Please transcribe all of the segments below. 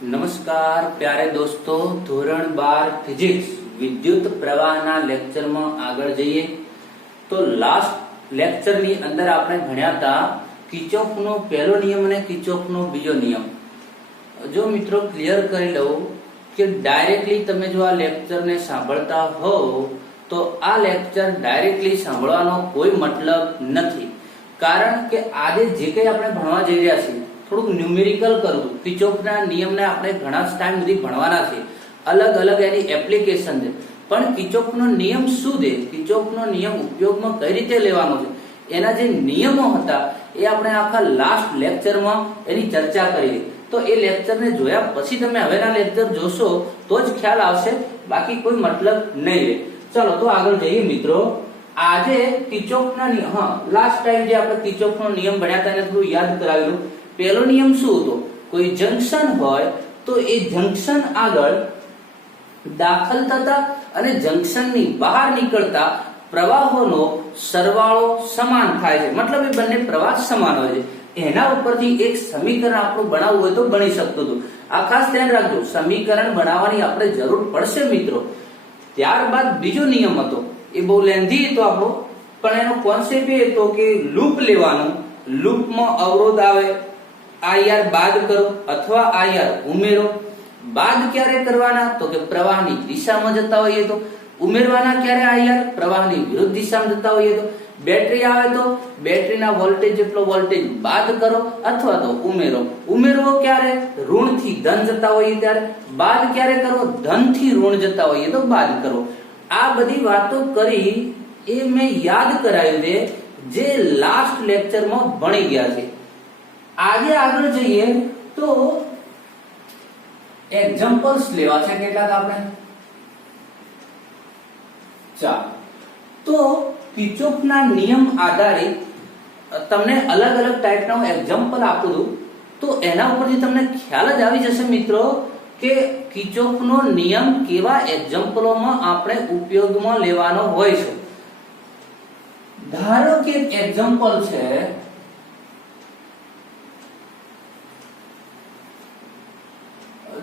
નમસ્કાર પ્યારે દોસ્તો, ધોરણ 12 ફિઝિક્સ વિદ્યુત પ્રવાહના લેક્ચરમાં આગળ જઈએ તો લાસ્ટ લેક્ચરની અંદર આપણે ભણ્યા હતા કિર્ચોફનો પહેલો નિયમ અને કિર્ચોફનો બીજો નિયમ. જો મિત્રો ક્લિયર કરી લઉં કે ડાયરેક્ટલી તમે જો આ લેક્ચરને સાંભળતા હોવ તો આ લેક્ચર ડાયરેક્ટલી સાંભળવાનો કોઈ મતલબ નથી, કારણ કે આજે જે કંઈ આપણે ભણવા જઈ રહ્યા છીએ થોડુંક ન્યુમેરિકલ કરવું. કિર્ચોફના નિયમને આપણે ઘણા ટાઈમ સુધી ભણવાના છે, અલગ અલગ એની એપ્લિકેશન છે, પણ કિર્ચોફનો નિયમ શું છે, કિર્ચોફનો નિયમ ઉપયોગમાં કઈ રીતે લેવાનો છે, એના જે નિયમો હતા એ આપણે આખા લાસ્ટ લેક્ચરમાં એની ચર્ચા કરી. તો એ લેક્ચરને જોયા પછી તમે હવેના લેક્ચર જોશો તો જ ખ્યાલ આવશે, બાકી કોઈ મતલબ નહીં રહે. ચલો તો આગળ જઈએ મિત્રો. આજે કિર્ચોફના નિયમ, લાસ્ટ ટાઈમ જે આપણે કિર્ચોફનો નિયમ ભણ્યા હતા એને થોડું યાદ કરાવ્યું. પહેલો નિયમ શું હતો? કોઈ જંકશન હોય તો એ જંકશન આગળ દાખલ થતા અને જંકશનની બહાર નીકળતા પ્રવાહોનો સરવાળો સમાન થાય છે, મતલબ એ બંને પ્રવાહ સમાન હોય છે. એના ઉપરથી એક સમીકરણ આપણું બનાવવું હોય તો બની શકતું હતું. આ ખાસ ધ્યાન રાખજો, સમીકરણ બનાવવાની આપણે જરૂર પડશે મિત્રો. ત્યારબાદ બીજો નિયમ હતો, એ બહુ લેન્ધી હતો આપણો, પણ એનો કોન્સેપ્ટ એ હતો કે લૂપ લેવાનું. લૂપમાં અવરોધ આવે, IR બાદ કરો અથવા IR ઉમેરો. બાદ ક્યારે કરવાના? તો કે પ્રવાહની દિશામાં જતા હોઈએ તો. ઉમેરવાના ક્યારે? IR પ્રવાહની વિરુદ્ધ દિશામાં જતા હોઈએ તો. બેટરી આવે તો બેટરીના વોલ્ટેજ જેટલો વોલ્ટેજ બાદ કરો અથવા તો ઉમેરો. ઉમેરવો ક્યારે? ઋણ થી ધન જતા હોઈએ ત્યારે. બાદ ક્યારે કરવો? ધન થી ઋણ જતા હોઈએ તો બાદ કરો. આ બધી વાતો કરી એ મેં યાદ કરાવ્યું છે, જે લાસ્ટ લેક્ચરમાં ભણી ગયા છે. આજે આગળ જઈએ તો એક્ઝામ્પલ્સ લેવા છે કેટલાક આપણે. ચાલો તો કિર્ચોફના નિયમ આધારિત તમને અલગ અલગ ટાઈપના એક્ઝામ્પલ આપું છું, તો એના ઉપરથી તમને ખ્યાલ જ આવી જશે મિત્રો કે કિર્ચોફનો નિયમ કેવા એક્ઝામ્પલોમાં આપણે ઉપયોગમાં લેવાનો હોય છે. ધારો કે એક્ઝામ્પલ છે,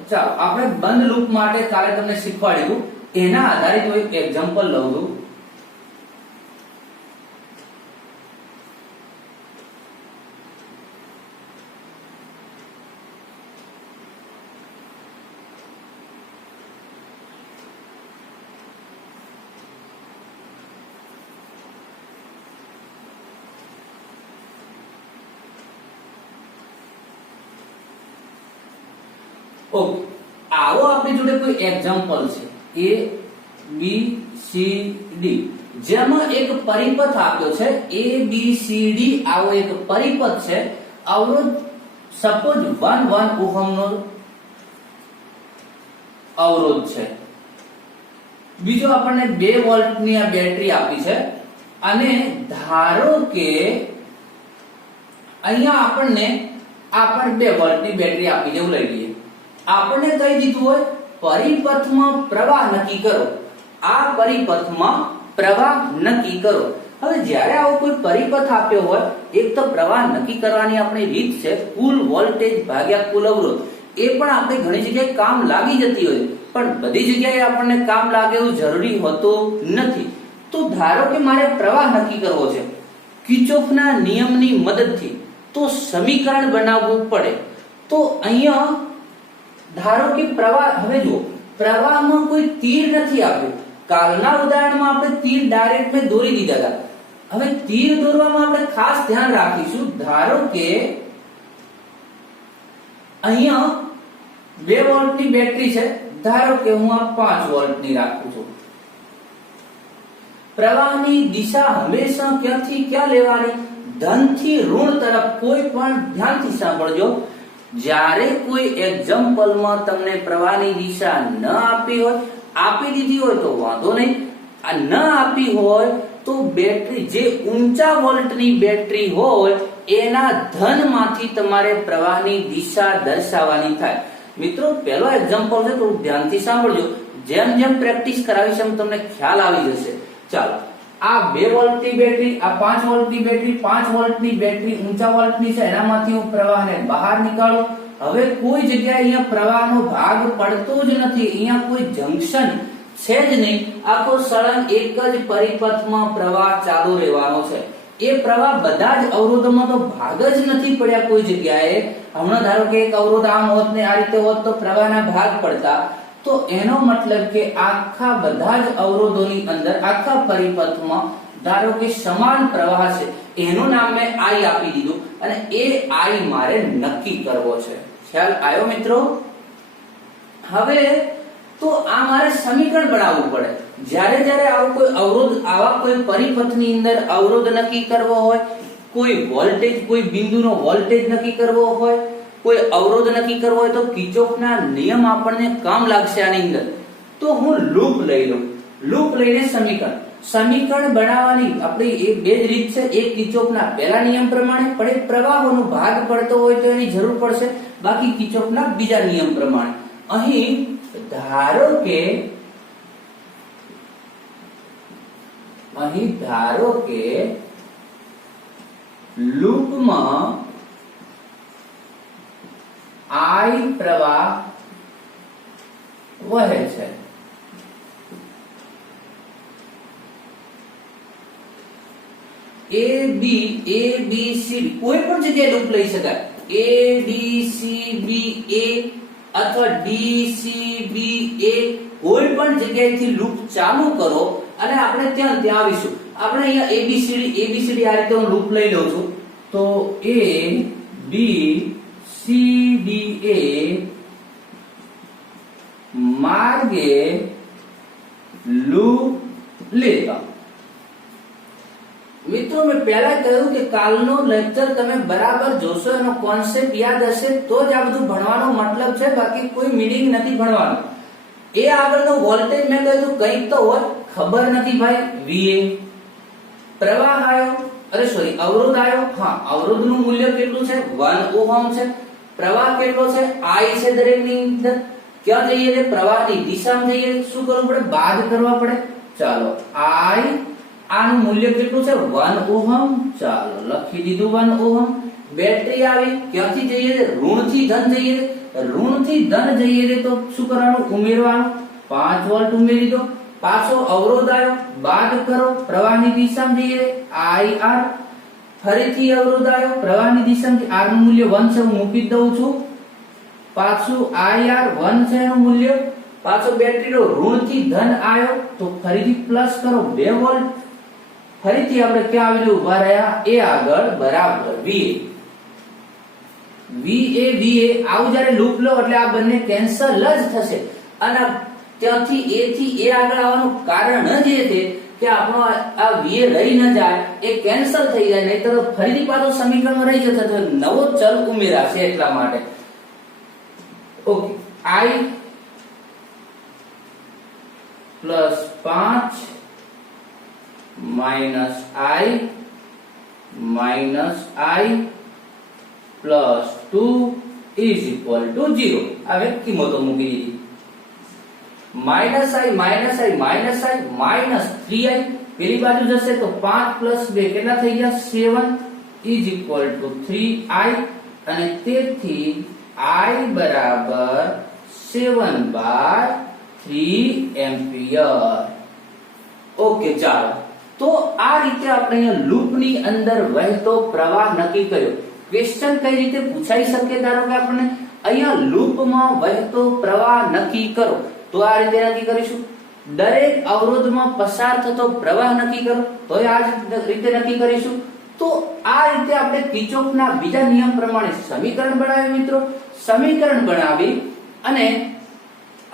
ચાલો આપણે બંધ લૂપ માટે કાલે તમને શીખવાડ્યું, એના આધારિત હું એક એક્ઝામ્પલ લઉં છું. ઓકે, આવો આપણી જોડે કોઈ એક્ઝામ્પલ છે ABCD, જેમાં એક પરિપથ આપ્યો છે ABCD. આવો એક પરિપથ છે. અવરોધ સપોઝ 1 ઓહમ નો અવરોધ છે. બીજો આપણને 2 વોલ્ટની આ બેટરી આપી છે, અને ધારો કે અહીંયા આપણને 2 વોલ્ટની બેટરી આપી છે એવું લઈ લઈએ. આપણને કહી દીધું હોય પરિપથમાં પ્રવાહ નક્કી કરો. આ પરિપથમાં પ્રવાહ નક્કી કરો. હવે જ્યારે આવો કોઈ પરિપથ આપ્યો હોય, એક તો પ્રવાહ નક્કી કરવાની આપણી રીત છે કુલ વોલ્ટેજ ભાગ્યા કુલ અવરોધ. એ પણ આપણે ઘણી જગ્યાએ કામ લાગી જતી હોય, પણ બધી જગ્યાએ આપણને કામ લાગે એવું જરૂરી હોતું નથી. તો ધારો કે મારે પ્રવાહ નક્કી કરવો છે કિર્ચોફના નિયમની મદદથી, તો સમીકરણ બનાવવું પડે. તો અહીંયા ધારો કે પ્રવાહ, હવે જુઓ પ્રવાહમાં કોઈ તીર નથી આપ્યું. કાલના ઉદાહરણમાં આપણે તીર ડાયરેક્ટ મેં દોરી દીધા હતા. હવે તીર દોરવામાં આપણે ખાસ ધ્યાન રાખીશું. ધારો કે અહીંયા 2 વોલ્ટની બેટરી છે, ધારો કે હું આ 5 વોલ્ટની રાખું છું. પ્રવાહની દિશા હંમેશા ક્યાંથી ક્યાં લેવાની? ધન થી ઋણ તરફ. કોઈ પણ ધ્યાનથી સાંભળજો, જ્યારે કોઈ એક્ઝામ્પલમાં તમને પ્રવાહની દિશા ન આપી હોય, આપી દીધી હોય તો વાંધો નહીં. આ ન આપી હોય તો બેટરી જે ઊંચા વોલ્ટની બેટરી હોય એના ધનમાંથી તમારે પ્રવાહની દિશા દર્શાવવાની થાય. મિત્રો પહેલો એક્ઝામ્પલ છે, થોડું ધ્યાનથી સાંભળજો. જેમ જેમ પ્રેક્ટિસ કરાવીશ એમ તમને ખ્યાલ આવી જશે. ચાલો આ 2 વોલ્ટની બેટરી, આ 5 વોલ્ટની બેટરી, 5 વોલ્ટની બેટરી ઊંચા વોલ્ટની છે, એનામાંથી હું પ્રવાહને બહાર નીકાળું હવે કોઈ જગ્યાએ અહીંયા પ્રવાહનો ભાગ પડતો જ નથી, અહીંયા કોઈ જંક્શન છે જ નહીં, આખો સળંગ એક જ પરિપથમાં પ્રવાહ ચાલુ રહેવાનો છે। એ પ્રવાહ બધા જ અવરોધોમાં તો ભાગ જ નથી પડ્યા કોઈ જગ્યાએ। હમણાં ધારો કે એક અવરોધ આમ હોત ને આ રીતે હોત તો પ્રવાહના ભાગ પડતા, તો એનો મતલબ કે આખા બધા જ અવરોધોની અંદર આખા પરિપથમાં ધારો કે સમાન પ્રવાહ છે, એનું નામ મેં I આપી દીધું અને એ I મારે નક્કી કરવો છે। ખ્યાલ આવ્યો મિત્રો? હવે તો આ મારે સમીકરણ બનાવવું પડે। જ્યારે જ્યારે આવો કોઈ અવરોધ, આવા કોઈ પરિપથની અંદર અવરોધ નક્કી કરવો હોય, કોઈ વોલ્ટેજ, કોઈ બિંદુનો વોલ્ટેજ નક્કી કરવો હોય, કોઈ અવરોધ નક્કી કરવો હોય, તો કિર્ચોફના નિયમ આપણને કામ લાગશે આની અંદર। તો હું લૂપ લઈ લઉં, લૂપ લઈને સમીકરણ બનાવવાની આપણી એ બે જ રીત છે। એક કિર્ચોફના પહેલા નિયમ પ્રમાણે, પણ પ્રવાહોનો ભાગ પડતો હોય તો એની જરૂર પડશે, બાકી કિર્ચોફના બીજા નિયમ પ્રમાણે। અહીં ધારો કે લૂપમાં I પ્રવાહ વહે છે। A B C કોઈ પણ જગ્યાએ લૂપ લઈ શકાય। A B C B A અથવા D C B A કોઈ પણ જગ્યાએથી લૂપ ચાલુ કરો અને આપણે ત્યાં આવીશું। આપણે અહીંયા ABCD આ રીતે હું લૂપ લઈ લઉં છું, તો A B C D A માર્ગે લૂપ લેતા। મિત્રો મેં પહેલા કહ્યું કે કાલનો લેક્ચર તમે બરાબર જોશો, એનો કોન્સેપ્ટ યાદ હશે તો જ આ બધું ભણવાનો મતલબ છે, બાકી કોઈ મીનિંગ નથી ભણવાનો। એ આગળનો વોલ્ટેજ મેં કહ્યું કંઈક તો હોય, ખબર નથી ભાઈ, VA પ્રવાહ આવ્યો, અવરોધ આવ્યો, હા અવરોધનું મૂલ્ય કેટલું છે 1 ઓહમ છે, પ્રવાહ કેટલો છે I છે દરેકની અંદર, ક્યાં જઈએ છે પ્રવાહની દિશામાં જઈએ, શું કરવું પડે બાદ કરવા પડે। ચાલો I આનું મૂલ્ય કેટલું છે 1 ઓહમ, ચાલો લખી દીધું 1 ઓહમ। બેટરી આવી, ક્યાંથી જઈએ છે ઋણથી ધન જઈએ છે, ઋણથી ધન જઈએ છે તો શું કરવાનું ઉમેરવાનું, 5 વોલ્ટ ઉમેરી દો। પાછો અવરોધ આવ્યો, બાદ કરો, પ્રવાહની દિશામાં જઈએ IR, ફરીથી અવરોધ આવ્યો, પ્રવાહની દિશામાં R નું મૂલ્ય 1 છે, હું મૂકી દઉં છું, પાછું IR 1 છે એનું મૂલ્ય, પાછો બેટરીનો ઋણથી ધન આવ્યો તો ફરીથી પ્લસ કરો 2 વોલ્ટ, ફરીથી આપણે ક્યાં આવીને ઉભા રહ્યા એ આગળ બરાબર VA આવું જ્યારે લૂપ લો એટલે આ બંને કેન્સલ જ થશે, અને ત્યાંથી A થી A આગળ આવવાનું કારણ જ એ છે કે આપણો આ VA રહી ન જાય, એ કેન્સલ થઈ જાય, નહીતર ફરીથી પાછો સમીકરણમાં રહી જશે તો નવો ચલ ઉમેરાશે, એટલા માટે। Okay, I plus 5 minus I minus I plus 2 is equal to 0। હવે કિંમતો મૂકી દીધી, minus I minus I minus I minus 3I પેલી બાજુ જશે તો 5 પ્લસ 2 કેટલા થઈ ગયા 7 ઇઝ ઇક્વલ ટુ 3I, અને તેથી I બરાબર 7/3 એમ્પિયર। ઓકે, ચાલો તો આ રીતે આપણે અહીંયા લૂપની અંદર વહેતો પ્રવાહ નક્કી કર્યો। ક્વેશ્ચન કઈ રીતે પૂછાઈ શકે, ધારો કે આપણે અહીંયા લૂપમાં વહેતો પ્રવાહ નક્કી કરો, તો આ રીતે નક્કી કરીશું। દરેક અવરોધમાં પસાર થતો પ્રવાહ નક્કી કરો, તો આ રીતે નક્કી કરીશું। તો આ રીતે આપણે કિર્ચોફના બીજા નિયમ પ્રમાણે સમીકરણ બનાવ્યું મિત્રો। સમીકરણ બનાવી અને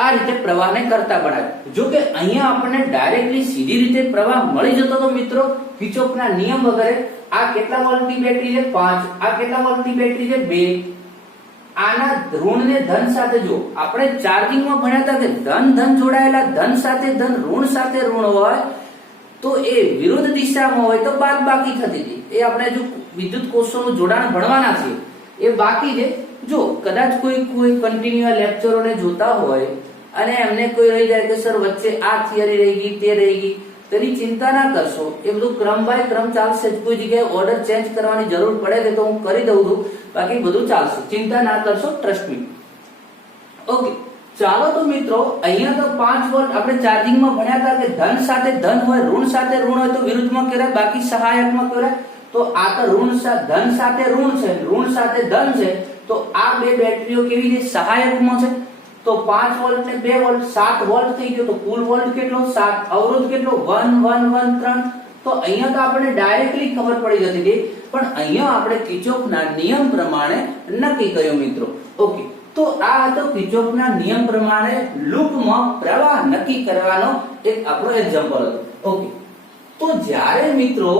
આ રીતે પ્રવાહને કરતા બનાવ્યું। જો કે અહીંયા આપણને ડાયરેક્ટલી સીધી રીતે પ્રવાહ મળી જતો તો મિત્રો કિર્ચોફના નિયમ વગર। આ કેટલા વોલ્ટની બેટરી છે 5, આ કેટલા વોલ્ટની બેટરી છે 2, આના ઋણ ને ધન સાથે, જો આપણે ચાર્જિંગમાં ભણ્યા હતા કે ધન જોડાયેલા, ધન સાથે ધન, ઋણ સાથે ઋણ હોય તો એ વિરુદ્ધ દિશામાં હોય તો બાદબાકી થતી હતી। એ આપણે જો વિદ્યુત કોષોનું જોડાણ ભણવાના છે એ બાકી છે। જો કદાચ કોઈ કન્ટિન્યુઅસ લેક્ચરોને જોતા હોય અને એમને કોઈ રહી જાય કે સર વચ્ચે આ થિયરી રહી ગઈ તે રહી ગઈ, તેની ચિંતા ના કરશો, એ બધું ક્રમ બાય ક્રમ ચાલશે. કોઈ જગ્યાએ ઓર્ડર ચેન્જ કરવાની જરૂર પડે તો હું કરી દઉં છું, બાકી બધું ચાલશે, ચિંતા ના કરશો, ટ્રસ્ટ મી. ઓકે, ચાલો તો મિત્રો અહીંયા તો 5 વોલ્ટ આપણે ચાર્જિંગમાં ભણ્યા હતા કે ધન સાથે ધન હોય, ઋણ સાથે ઋણ હોય તો વિરુદ્ધમાં કહેવાય, બાકી સહાયકમાં કહેવાય. તો આ તો ધન સાથે ઋણ છે, ઋણ સાથે ધન છે, તો આ બે બેટરીઓ કેવી છે? સહાયકમાં છે. તો 5 વોલ્ટ ને 2 વોલ્ટ 7 વોલ્ટ થઈ ગયો. તો કુલ વોલ્ટ કેટલો? 7. અવરોધ કેટલો? 1 1 1 3. તો અહીંયા તો આપણે ડાયરેક્ટલી ખબર પડી જતી હતી, પણ અહીંયા આપણે કિર્ચોફના નિયમ પ્રમાણે નક્કી કર્યું મિત્રો. ઓકે, તો આ હતો કિર્ચોફના નિયમ પ્રમાણે લૂપમાં પ્રવાહ નક્કી કરવાનો એક આપણો એક્ઝામ્પલ હતો. ઓકે, તો જ્યારે મિત્રો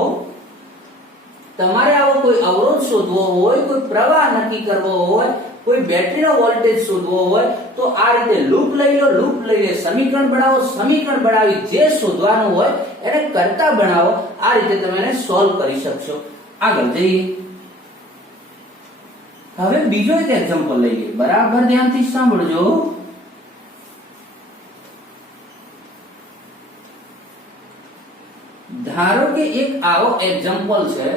તમારે આવો કોઈ અવરોધ શોધવો હોય, કોઈ પ્રવાહ નક્કી કરવો હોય, કોઈ બેટરીનો વોલ્ટેજ શોધવો હોય તો આ રીતે લૂપ લઈ લો, લૂપ લઈને સમીકરણ બનાવો, સમીકરણ બનાવી જે શોધવાનું હોય એને કરતા બનાવો. આ રીતે તમે એને સોલ્વ કરી શકશો. આગળ જઈએ. હવે બીજો એક એક્ઝામ્પલ લઈએ, બરાબર ધ્યાનથી સાંભળજો. ધારો કે એક આવો એક્ઝામ્પલ છે,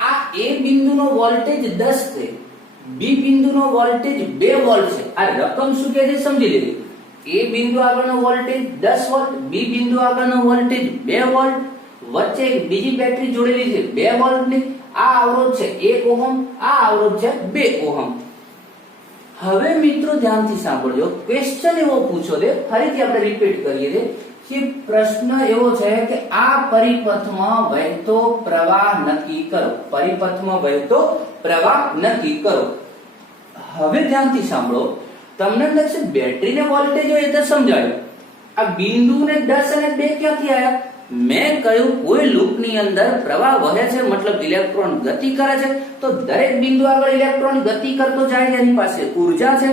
આ એ બિંદુનો વોલ્ટેજ 10 છે, બી બિંદુનો વોલ્ટેજ 2 વોલ્ટ છે. આ રકમ શું કહે છે સમજી લેજો. એ બિંદુ આગળનો વોલ્ટેજ 10 વોલ્ટ, બી બિંદુ આગળનો વોલ્ટેજ 2 વોલ્ટ, વચ્ચે એક બીજી બેટરી જોડેલી છે 2 વોલ્ટની. આ અવરોધ છે 1 ઓહમ, આ અવરોધ છે 2 ઓહમ. હવે મિત્રો ધ્યાનથી સાંભળજો, ક્વેશ્ચન એવો પૂછો છે, ફરીથી આપણે રિપીટ કરીએ છીએ કે પ્રશ્ન એવો છે કે આ પરિપથમાં વહેતો પ્રવાહ નક્કી કરો. પરિપથમાં વહેતો પ્રવાહ નક્કી કરો. હવે ધ્યાનથી સાંભળો, તમને લાગશે બેટરીને વોલ્ટેજ હોય એ તો સમજાયું, આ બિંદુને 10 અને 2 ક્યાંથી આવ્યા? મેં કહ્યું કોઈ લૂપની અંદર પ્રવાહ વહે છે, મતલબ ઇલેક્ટ્રોન ગતિ કરે છે, તો દરેક બિંદુ આગળ ઇલેક્ટ્રોન ગતિ કરતો જાય છે, એની પાસે ઉર્જા છે.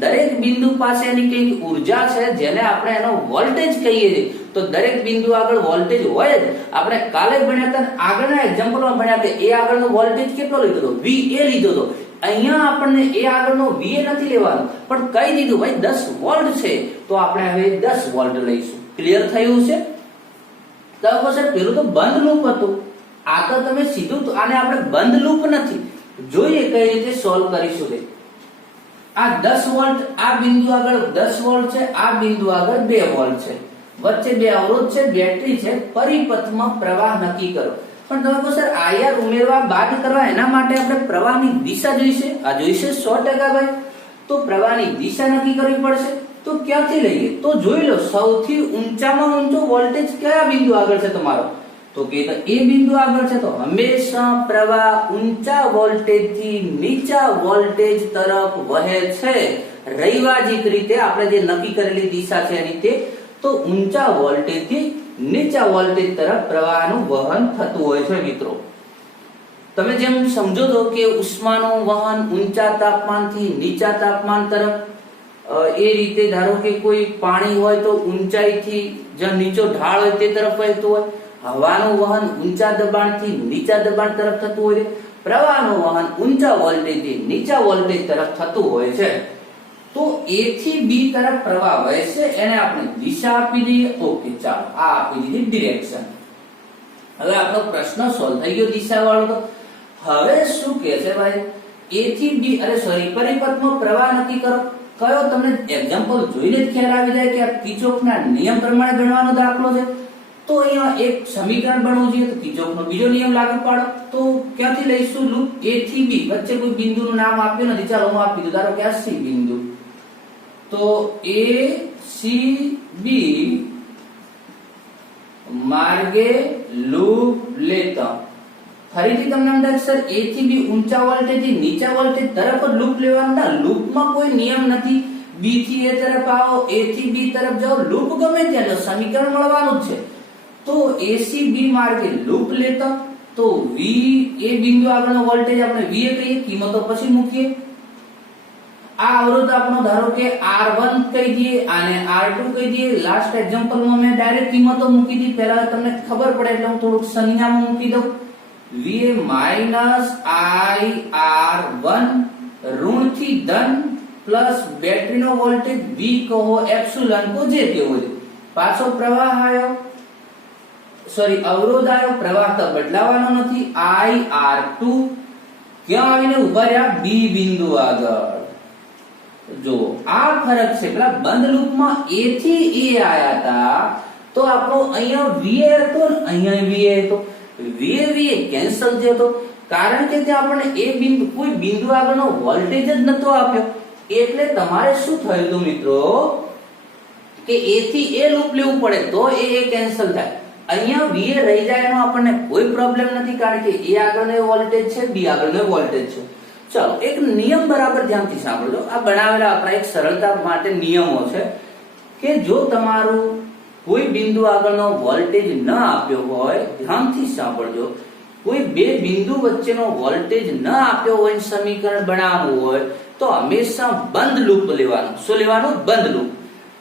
દરેક બિંદુ પાસે એની કઈક ઉર્જા છે જેને આપણે એનો વોલ્ટેજ કહીએ છીએ. તો દરેક બિંદુ આગળ વોલ્ટેજ હોય જ. આપણે કાલે ભણ્યા હતા, આગળના એક્ઝામ્પલમાં ભણ્યા કે એ આગળનો વોલ્ટેજ કેટલો લીધો હતો? VA લીધો હતો. અહીંયા આપણને એ આગળનો VA નથી લેવાનો, પણ કહી દીધું ભાઈ 10 વોલ્ટ છે, તો આપણે હવે 10 વોલ્ટ લઈશું. ક્લિયર થયું છે? તો સર પેલું તો બંધ લૂપ હતું, આ તો તમે સીધું, આને આપણે બંધ લૂપ નથી. જોઈએ કઈ રીતે સોલ્વ કરીશું તે. આ 10 વોલ્ટ આ બિંદુ આગળ 10 વોલ્ટ છે, આ બિંદુ આગળ 2 વોલ્ટ છે, વચ્ચે 2 અવરોધ છે, બેટરી છે. પરિપથમાં પ્રવાહ નક્કી કરો. પણ તમે કહો સર આયર ઉમેરવા બાદ કરવા, એના માટે આપણે પ્રવાહની દિશા જોઈશે. આ જોઈશે 100% ભાઈ. તો પ્રવાહની દિશા નક્કી કરવી પડશે. તો ક્યાંથી લઈએ? તો જોઈ લો, સૌથી ઊંચામાં ઊંચો વોલ્ટેજ કયા બિંદુ આગળ છે તમારો? તો કે એ બિંદુ આગળ છે. તો હંમેશા પ્રવાહ ઊંચા વોલ્ટેજ થી નીચા વોલ્ટેજ તરફ વહે છે. રૈવાજિક રીતે આપણે જે નક્કી કરેલી દિશા છે એની તે. તો ઊંચા વોલ્ટેજ થી નીચા વોલ્ટેજ તરફ પ્રવાહનું વહન થતું હોય છે મિત્રો. તમે જેમ સમજો તો કે ઉષ્માનું વહન ઊંચા તાપમાનથી નીચા તાપમાન તરફ, એ રીતે ધારો કે કોઈ પાણી હોય તો ઊંચાઈથી જ્યાં નીચો ઢાળ હોય તે તરફ વહેતું હોય. હવાનું વહન ઊંચા દબાણથી નીચા દબાણ તરફ થતું હોય. પ્રવાહનું વહન ઊંચા વોલ્ટેજથી નીચા વોલ્ટેજ તરફ થતું હોય છે. તો A થી B તરફ પ્રવાહ વહેશે, એને આપણે દિશા આપી દઈએ. ઓકે, ચાલો આ આપી દીધી ડિરેક્શન. હવે આપણો પ્રશ્ન સોલ્વ થઈ ગયો દિશા વાળો. તો હવે શું કહે છે ભાઈ? A થી B, પરિપથમાં પ્રવાહ નક્કી કરો. કયો તમને એક્ઝામ્પલ જોઈને જ ખ્યાલ આવી જાય કે આ કિર્ચોફના નિયમ પ્રમાણે ગણવાનો દાખલો છે. તો અહીંયા એક સમીકરણ બનવું જોઈએ. તો કિર્ચોફનો બીજો નિયમ લાગુ પાડો. તો ક્યાંથી લઈશું લૂપ? A થી B, વચ્ચે કોઈ બિંદુનું નામ આપ્યું નથી, ચાલો હું આપી દઉં. ધારો કે આ C બિંદુ. તો A C B માર્ગે લૂપ લેતા. ફરીથી તમને અંદાજ સર A થી B ઊંચા વોલ્ટેજ થી નીચા વોલ્ટેજ તરફ જ લૂપ લેવાનું. લૂપમાં કોઈ નિયમ નથી, બી થી એ તરફ આવો, એ થી બી તરફ જાઓ, લૂપ ગમે ત્યાં તો સમીકરણ મળવાનું જ છે. તો એસી બી માર્ગે લૂપ લેતા તો વી એ બિંદુ આગળનો વોલ્ટેજ આપણે વી એ કહીએ, કિંમતો પછી મૂકીએ. આ અવરોધ આપણો ધારો કે R1 કહી દઈએ, આને R2 કહી દઈએ. લાસ્ટ એક્ઝામ્પલમાં મેં ડાયરેક્ટ કિંમતો મૂકી દી, પહેલા તમને ખબર પડે એટલે હું થોડુંક સંજ્ઞામાં મૂકી દઉં. VA માઈનસ IR1 ઋણ થી ધન પ્લસ બેટરીનો વોલ્ટેજ V કહો એપ્સિલોન કો જે તે હોય. પાછો પ્રવાહ આવ્યો, સોરી અવરોધ આવ્યો, પ્રવાહ તો બદલાવાનો નથી. IR2 ક્યાં આવીને ઉભા રહ્યા? B બિંદુ આગળ. જો આ ફરક છે. પેલા બંધ લૂપમાં A થી A આયા હતા તો આપણો અહીંયા VA હતો ને અહીંયા VA હતો. VA કેન્સલ થયો, કારણ કે ત્યાં આપણને એ બિંદુ કોઈ બિંદુ આગળનો વોલ્ટેજ જ નતો આપ્યો. એટલે તમારે શું થયું હતું મિત્રો કે A થી A લૂપ લેવું પડે તો એ કેન્સલ થાય. અહીંયા VA રહી જાય એનો આપણને કોઈ પ્રોબ્લેમ નથી, કારણ કે A આગળનો વોલ્ટેજ છે, B આગળનો વોલ્ટેજ છે. ચાલો એક નિયમ બરાબર ધ્યાનથી સાંભળજો. આ બનાવેલા આપણા એક સરળતા માટે નિયમો છે કે જો તમારું કોઈ બિંદુ આગળનો વોલ્ટેજ ન આપ્યો હોય, ધ્યાનથી સાંભળજો, કોઈ બે બિંદુ વચ્ચેનો વોલ્ટેજ ન આપ્યો હોય, સમીકરણ બનાવવું હોય તો હંમેશા બંધ લૂપ લેવાનું. શું લેવાનું? બંધ લૂપ.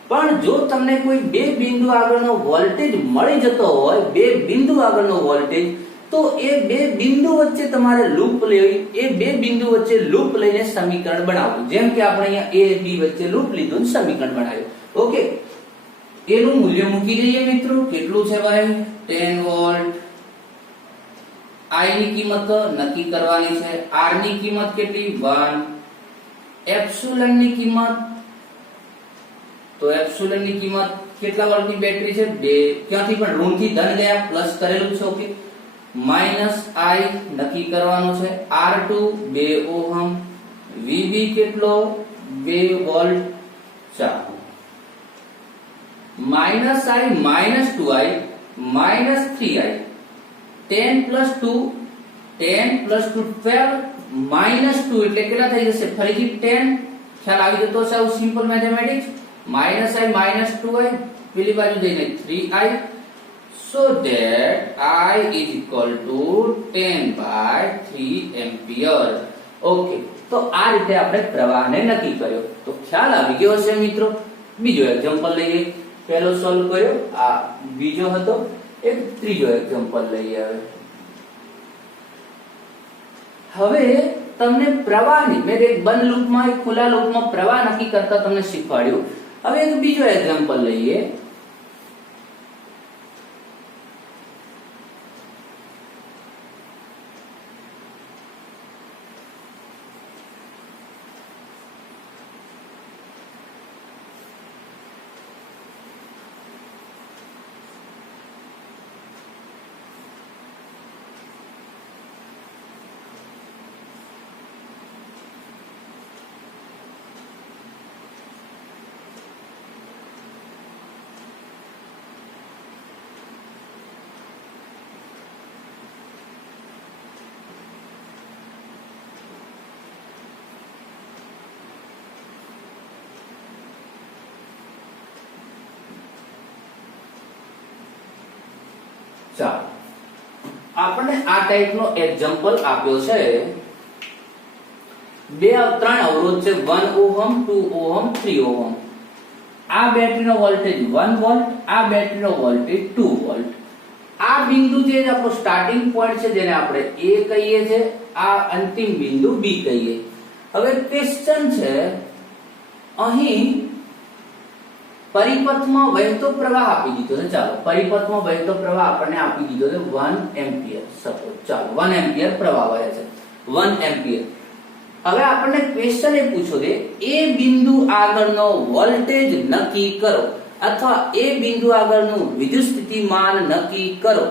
પણ જો તમને કોઈ બે બિંદુ આગળનો વોલ્ટેજ મળી જતો હોય, બે બિંદુ આગળનો વોલ્ટેજ, તો એ બે બિંદુ વચ્ચે તમારે લૂપ લેવી. એ બે બિંદુ વચ્ચે લૂપ લઈને સમીકરણ બનાવવું. જેમ કે આપણે અહીંયા A B વચ્ચે લૂપ લીધું, સમીકરણ બનાવ્યું. ઓકે, એનું મૂલ્ય મૂકી દઈએ મિત્રો. કેટલું છે ભાઈ? 10 વોલ્ટ. I ની કિંમત નક્કી કરવાની છે. R ની કિંમત કેટલી? 1. એપ્સિલોન ની કિંમત, તો એપ્સિલોન ની કિંમત કેટલા વોલ્ટની બેટરી છે? 2. ક્યાંથી પણ ઋણથી ધન ગયા, પ્લસ કરેલું છે. ઓકે, માઈનસ I નક્કી કરવાનું છે. R2 2 ohm. VB કેટલો? 2 વોલ્ટ. ચાલો, minus I minus 2I minus 3I. 10 plus 2 10 plus 2 12 minus 2 એટલે કેટલા થઈ જશે? ફરીથી 10. ખ્યાલ આવી જતો છે? આવું simple mathematics. Minus I minus 2I, પેલી બાજુ જઈને 3I. So that I is equal to 10/3 ampere. Okay, તો આ રીતે આપણે પ્રવાહને નક્કી કર્યો. તો ખ્યાલ આવી ગયો છે મિત્રો. બીજો એક્ઝામ્પલ લઈએ. પહેલો સોલ્વ કર્યો, આ બીજો હતો. એક ત્રીજો એક્ઝામ્પલ લઈએ. હવે તમને પ્રવાહની મેં એક બંધ લૂપમાં એક ખુલ્લા લૂપમાં પ્રવાહ નક્કી કરતા તમને શીખવાડ્યું. હવે એક બીજો એક્ઝામ્પલ લઈએ. ચાલો, આપણે આ ટાઈપનો એક્ઝામ્પલ આપ્યો છે. ત્રણ અવરોધ છે, 1 ઓહમ, 2 ઓહમ, 3 ઓહમ. આ બેટરીનો વોલ્ટેજ 1 વોલ્ટ, આ બેટરીનો વોલ્ટેજ 2 વોલ્ટ. આ બિંદુ જે આપણો સ્ટાર્ટિંગ પોઈન્ટ છે, જેને આપણે A કહીએ છે, આ અંતિમ બિંદુ B કહીએ. હવે ક્વેશ્ચન છે, અહીં પરિપથમાં વહેતો પ્રવાહ આપી દીધો છે. ચાલો, પરિપથમાં વહેતો પ્રવાહ આપણને આપી દીધો છે 1 એમ્પિયર. સપોઝ ચાલો 1 એમ્પિયર પ્રવાહ વહે છે, 1 એમ્પિયર. હવે આપણને ક્વેશ્ચન એ પૂછો છે, એ બિંદુ આગળનો વોલ્ટેજ નક્કી કરો અથવા એ બિંદુ આગળનું વિદ્યુત સ્થિતિમાન નક્કી કરો.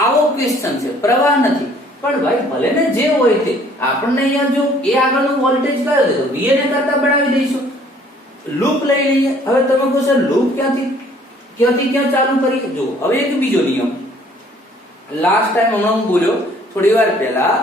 આવો ક્વેશ્ચન છે, પ્રવાહ નથી. પણ ભાઈ ભલે ને જે હોય તે, આપણને અહીંયા જો એ આગળનું વોલ્ટેજ કયો છે તો VA ને કરતા બનાવી દઈશું. લૂપ લઈ લઈએ. હવે તમે કહો સર લૂપ ક્યાંથી ક્યાં ચાલુ કરી? જો હવે એક બીજો નિયમ. લાસ્ટ ટાઈમ હમણાં હું બોલ્યો થોડી વાર પહેલા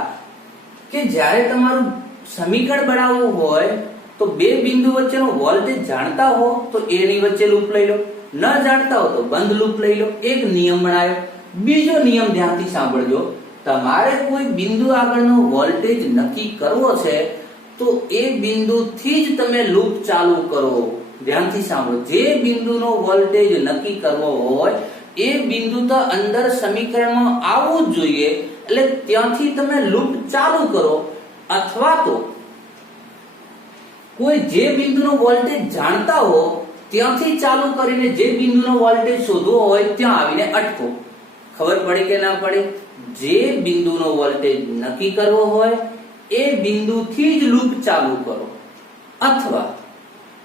કે જ્યારે તમારું સમીકરણ બનાવવું હોય તો બે બિંદુ વચ્ચેનો વોલ્ટેજ જાણતા હો તો એની વચ્ચે લૂપ લઈ લો, ન જાણતા હો તો બંધ લૂપ લઈ લો. એક નિયમ બનાવ્યો. બીજો નિયમ ધ્યાનથી સાંભળજો. તમારે કોઈ બિંદુ આગળનો વોલ્ટેજ નક્કી કરવો છે તો એ બિંદુથી જ તમે લૂપ ચાલુ કરો. ધ્યાનથી સાંભળો. જે બિંદુનો વોલ્ટેજ નક્કી કરવો હોય એ બિંદુ તો અંદર સમીકરણમાં આવવું જ જોઈએ, એટલે ત્યાંથી તમે લૂપ ચાલુ કરો. અથવા તો કોઈ જે બિંદુનો વોલ્ટેજ જાણતા હો ત્યાંથી ચાલુ કરીને જે બિંદુનો વોલ્ટેજ શોધવો હોય ત્યાં આવીને અટકો. ખબર પડે કે ના પડે? જે બિંદુનો વોલ્ટેજ નક્કી કરવો હોય એ બિંદુથી જ લૂપ ચાલુ કરો, અથવા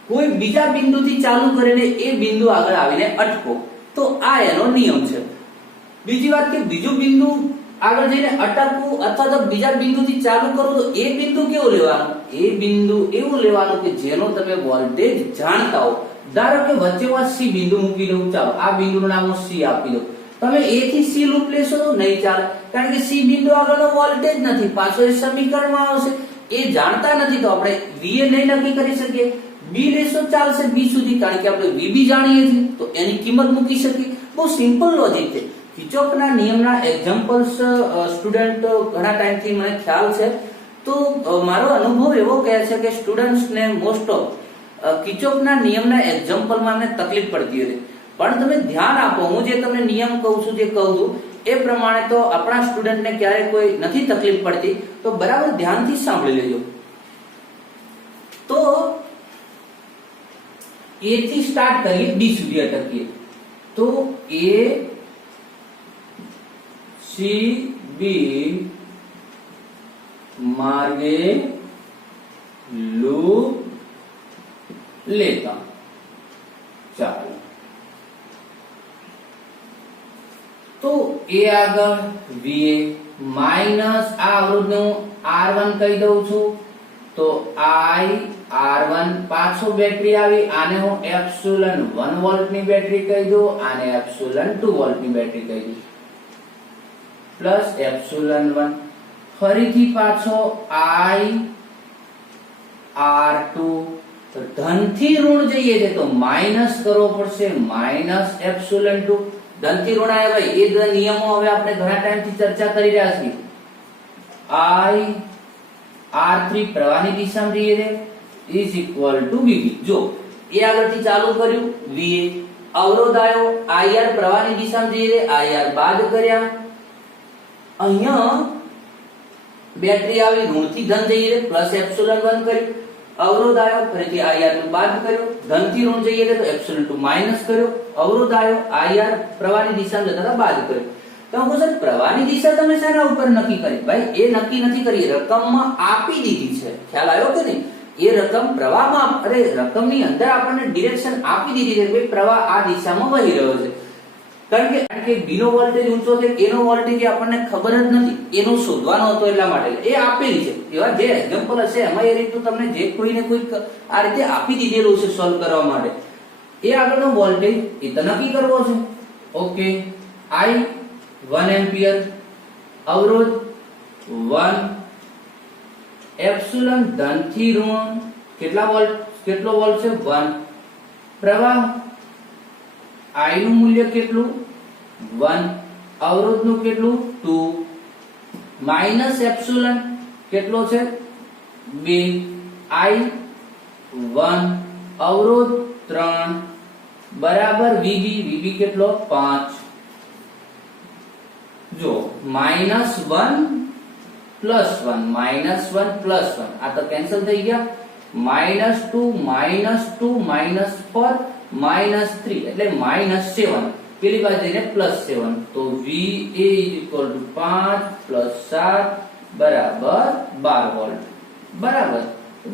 કોઈ બીજા બિંદુથી ચાલુ કરીને એ બિંદુ આગળ આવીને અટકો. તો આ એનો નિયમ છે. બીજી વાત કે બીજું બિંદુ આગળ જઈને અટકવું અથવા તો બીજા બિંદુથી ચાલુ કરવું, તો એ બિંદુ કેવું લેવાનું? એ બિંદુ એવું લેવાનું કે જેનો તમે વોલ્ટેજ જાણતા હો. ધારો કે વચ્ચે સી બિંદુ મૂકી દઉં. ચાલો આ બિંદુનું નામ સી આપી દો. તમે એ થી સી લૂપ લેશો તો નહીં ચાલે, કારણ કે સી બિંદુ આગળનો વોલ્ટેજ નથી. પાછો એ સમીકરણમાં આવશે. એ જાણતા નથી તો આપણે વી એ નહીં નક્કી કરી શકીએ. બી લેશો ચાલશે બી સુધી, કારણ કે આપણે વી બી જાણીએ છીએ તો એની કિંમત મૂકી શકીએ. બહુ સિમ્પલ લોજિક છે. કિર્ચોફના નિયમના એક્ઝામ્પલ્સ સ્ટુડન્ટ ઘણા ટાઈમથી મને ખ્યાલ છે, તો મારો અનુભવ એવો કહે છે કે સ્ટુડન્ટ્સને મોસ્ટ ઓફ કિર્ચોફના નિયમના એક્ઝામ્પલમાં મને તકલીફ પડતી હતી. પણ તમે ધ્યાન આપો, હું જે તમને નિયમ કહું છું, જે કહું છું એ પ્રમાણે તો આપણા સ્ટુડન્ટને ક્યારે કોઈ નથી તકલીફ પડતી, તો બરાબર ધ્યાનથી સાંભળી લેજો. તો એ થી સ્ટાર્ટ કરીએ, ડી સુધી અટકીએ. તો એ સી બી માર્ગે લૂપ લેતા. ચાલો, તો એ આગળ વીએ માઇનસ આ અવરોધને હું R1 કહી દઉં છું, તો I R1 પાછો બેટરી આવી, આને હું એપ્સિલોન 1 વોલ્ટની બેટરી કહી દઉં, આને એપ્સિલોન 2 વોલ્ટની બેટરી કહી દઉં, પ્લસ એપ્સિલોન 1. ફરીથી પાછો I R2, તો ધનથી ઋણ જઈએ છે તો માઇનસ કરવો પડશે, માઇનસ એપ્સિલોન 2. ધનથી ઋણ આવ્યા ભાઈ, એ નિયમો હવે આપણે ઘણા ટાઈમથી ચર્ચા કરી રહ્યા છીએ. I R3 પ્રવાહની દિશામાં જઈએ છે is equal to VB. જો એ આગળથી ચાલુ કર્યું VA, અવરોધ આવ્યો IR પ્રવાહની દિશામાં જઈએ છે, IR બાદ કર્યા. અહીંયા બેટરી આવી, ઋણથી ધન જઈએ છે પ્લસ એપ્સિલોન 1 કર્યું. અવરોધ આવ્યો, ફરીથી IR નું બાદ કર્યો. ધનથી ઋણ જઈએ તો એપ્સિલોન 2 માઈનસ કર્યો. અવરોધ આવ્યો, IR પ્રવાહની દિશામાં જતા બાદ કર્યો. તો હું સર પ્રવાહની દિશા તમે શેના ઉપર નક્કી કરી? ભાઈ એ નક્કી નથી કરી, રકમમાં આપી દીધી છે. ખ્યાલ આવ્યો કે નહીં? એ રકમ પ્રવાહમાં, અરે રકમની અંદર આપણને ડિરેક્શન આપી દીધી છે કે પ્રવાહ આ દિશામાં વહી રહ્યો છે. કારણ કે બી નો વોલ્ટેજ ઊંચો છે, એનો વોલ્ટેજ આપણને ખબર જ નથી, એનો શોધવાનો હતો, એટલા માટે એ આપેલી છે. એવા જે એક્ઝામ્પલ હશે એમાં એ રીતનું તમને જે કોઈને કોઈ આ રીતે આપી દીધેલું છે સોલ્વ કરવા માટે. એ આગળનો વોલ્ટેજ એ તો નક્કી કરવો છે. ઓકે, I 1 એમ્પિયર, અવરોધ 1, એપ્સિલોન ધનથી ઋણ કેટલો વોલ્ટ છે 1, પ્રવાહ I નું મૂલ્ય કેટલું 1, અવરોધ નું કેટલું 2, માઈનસ એપ્સિલોન કેટલો છે 2, I 1, અવરોધ 3 બરાબર VB કેટલો 5. જો -1 +1, -1 +1 આ તો કેન્સલ થઈ ગયા. -2 -4 -3 એટલે -7, પેલી બાજુ જઈને +7. તો VA = 5 + 7 બરાબર 12 વોલ્ટ. બરાબર.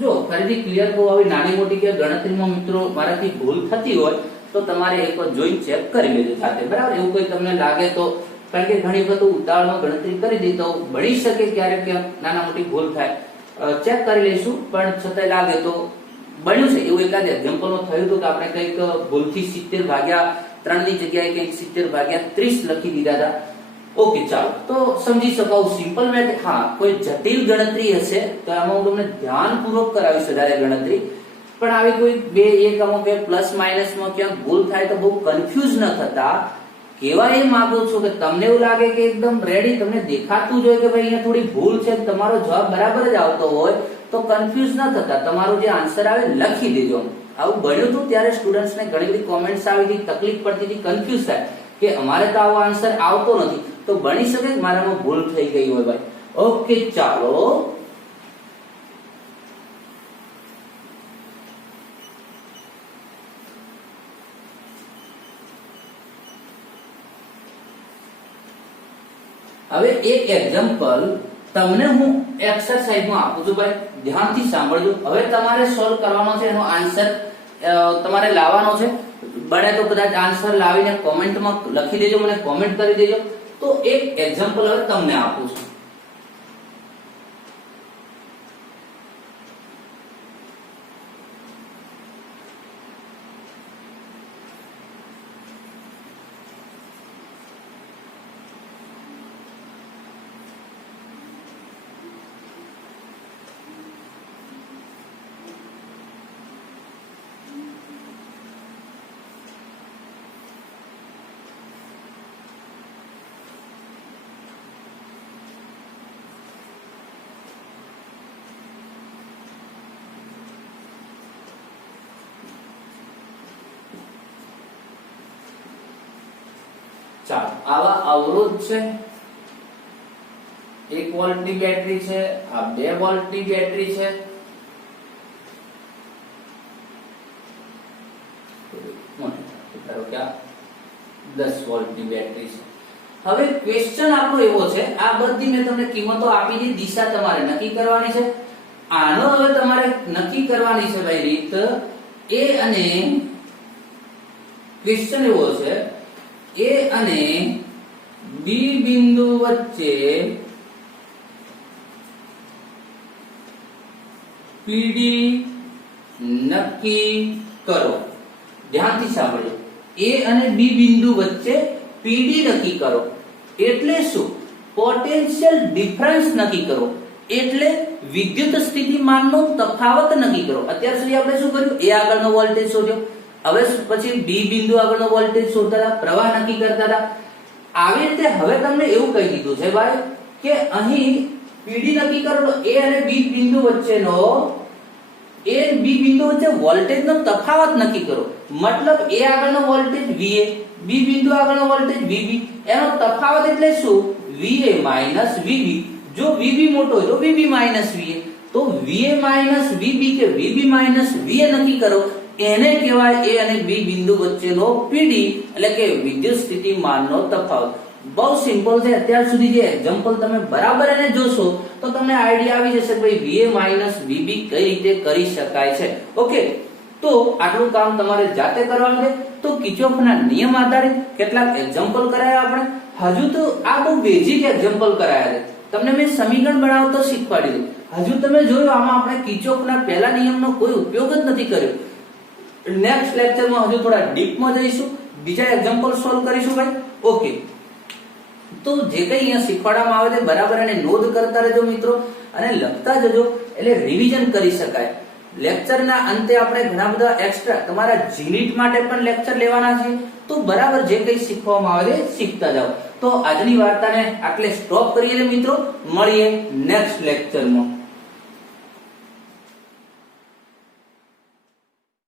જો ફરીથી ક્લિયર કહું, આવી નાની મોટી કે ગણતરીમાં મિત્રો મારાથી ભૂલ થતી હોય તો તમારે એકવાર જોઈન ચેક કરી લેજો સાથે. બરાબર. એવું કોઈ તમને લાગે તો, કારણ કે ઘણી વખત ઉતાવળમાં ગણતરી કરી દી તો બની શકે ક્યારેક નાના મોટી ભૂલ થાય, ચેક કરી લઈશું. પણ છતાંય લાગે તો બન્યું છે એવું એકાદ એક્ઝામ્પલમાં થયું હતું કે આપણે કંઈક ભૂલથી 70/3 ની જગ્યાએ કંઈક 70/30 લખી દીધા હતા. ઓકે ચાલો તો સમજી શકાવ સિમ્પલ મેથ હા કોઈ જટિલ ગણતરી હશે તો આમાં હું તમને ધ્યાનપૂર્વક કરાવીશ વધારે ગણતરી પણ આવી કોઈ બે એકમો કે પ્લસ માઇનસ માં ક્યાંક ભૂલ થાય તો બહુ કન્ફ્યુઝ ન થતા કેવા એ માંગુ છું કે તમને એવું લાગે કે એકદમ રેડી તમને દેખાતું જ હોય કે ભાઈ અહીંયા થોડી ભૂલ છે તમારો જવાબ બરાબર જ આવતો હોય તો કન્ફ્યુઝ ન થતા તમારો જે આન્સર આવે લખી દેજો આવું બન્યું હતું ત્યારે સ્ટુડન્ટ્સને ઘણી બધી કોમેન્ટ્સ આવી હતી તકલીફ પડતી હતી કન્ફ્યુઝ થાય કે અમારે તો આવો આન્સર આવતો નથી તો બની શકે કે મારામાં ભૂલ થઈ ગઈ હોય ભાઈ ઓકે ચાલો હવે એક એક્ઝામ્પલ તમને હું એક્સરસાઇઝમાં આપું છું ભાઈ ધ્યાનથી સાંભળજો હવે તમારે સોલ્વ કરવાનો છે એનો આન્સર તમારે લાવવાનો છે બને તો કદાચ આન્સર લાવીને કોમેન્ટમાં લખી દેજો મને કોમેન્ટ કરી દેજો તો એક એક્ઝામ્પલ હવે તમને આપું છું ચાલો આવા અવરોધ છે 1 વોલ્ટની બેટરી છે આ 2 વોલ્ટની બેટરી છે ધારો કે 10 વોલ્ટની બેટરી છે હવે ક્વેશ્ચન આપણો એવો છે આ બધી મેં તમને કિંમતો આપી દીધી દિશા તમારે નક્કી કરવાની છે આનો હવે તમારે નક્કી કરવાની છે ભાઈ રીત એ અને ક્વેશ્ચન એવો છે A અને B બિંદુ વચ્ચે PD નક્કી કરો ધ્યાનથી સાંભળજો A અને B બિંદુ વચ્ચે PD નક્કી કરો એટલે શું પોટેન્શિયલ ડિફરન્સ નક્કી કરો એટલે વિદ્યુત સ્થિતિમાનનો તફાવત નક્કી કરો અત્યાર સુધી આપણે શું કર્યું A આગળનો વોલ્ટેજ શોધ્યો હવે પછી B બિંદુ આગળનો વોલ્ટેજ શોધતા હતા પ્રવાહ નક્કી કરતા હતા આવી રીતે હવે તમને એવું કહી દીધું છે ભાઈ કે અહીં PD નક્કી કરો A અને B બિંદુ વચ્ચેનો A અને B બિંદુ વચ્ચે વોલ્ટેજનો તફાવત નક્કી કરો મતલબ A આગળનો વોલ્ટેજ VA B બિંદુ આગળનો વોલ્ટેજ VB એનો તફાવત એટલે શું VA VB જો VB મોટો હોય તો VB VA તો VA VB કે VB VA નક્કી કરો એને કહેવાય A અને B બિંદુ વચ્ચેનો PD એટલે કે વિદ્યુત સ્થિતિમાનનો તફાવત બહુ સિમ્પલ છે અત્યાર સુધી જે એક્ઝામ્પલ તમે બરાબર એને જોશો તો તમને આઈડિયા આવી જશે કે ભાઈ VA VB કઈ રીતે કરી શકાય છે ઓકે તો આટલું કામ તમારે જાતે કરવાનું છે તો કિર્ચોફના નિયમ આધારિત કેટલાક એક્ઝામ્પલ કરાયા આપણે હજુ તો આ બહુ બેઝિક એક્ઝામ્પલ કરાયા છે તમને મેં સમીકરણ બનાવતો શીખવાડી દીધું હજુ તમે જોયું આમાં આપણે કિર્ચોફના પહેલા નિયમનો કોઈ ઉપયોગ જ નથી કર્યો નેક્સ્ટ લેક્ચરમાં હજુ થોડા ડીપમાં જઈશું બીજા એક્ઝામ્પલ સોલ્વ કરીશું ભાઈ ઓકે તો જે કઈ અહીંયા શીખવાડવામાં આવે છે બરાબર એને નોંધ કરતા રહેજો મિત્રો અને લખતા જજો એટલે રિવિઝન કરી શકાય લેક્ચરના અંતે આપણે ઘણા બધા એક્સ્ટ્રા તમારા જીનીટ માટે પણ લેક્ચર લેવાના છે તો બરાબર જે કઈ શીખવામાં આવે છે શીખતા જાઓ તો આજની વાર્તાને આટલે સ્ટોપ કરીએ મિત્રો મળીએ નેક્સ્ટ લેક્ચરમાં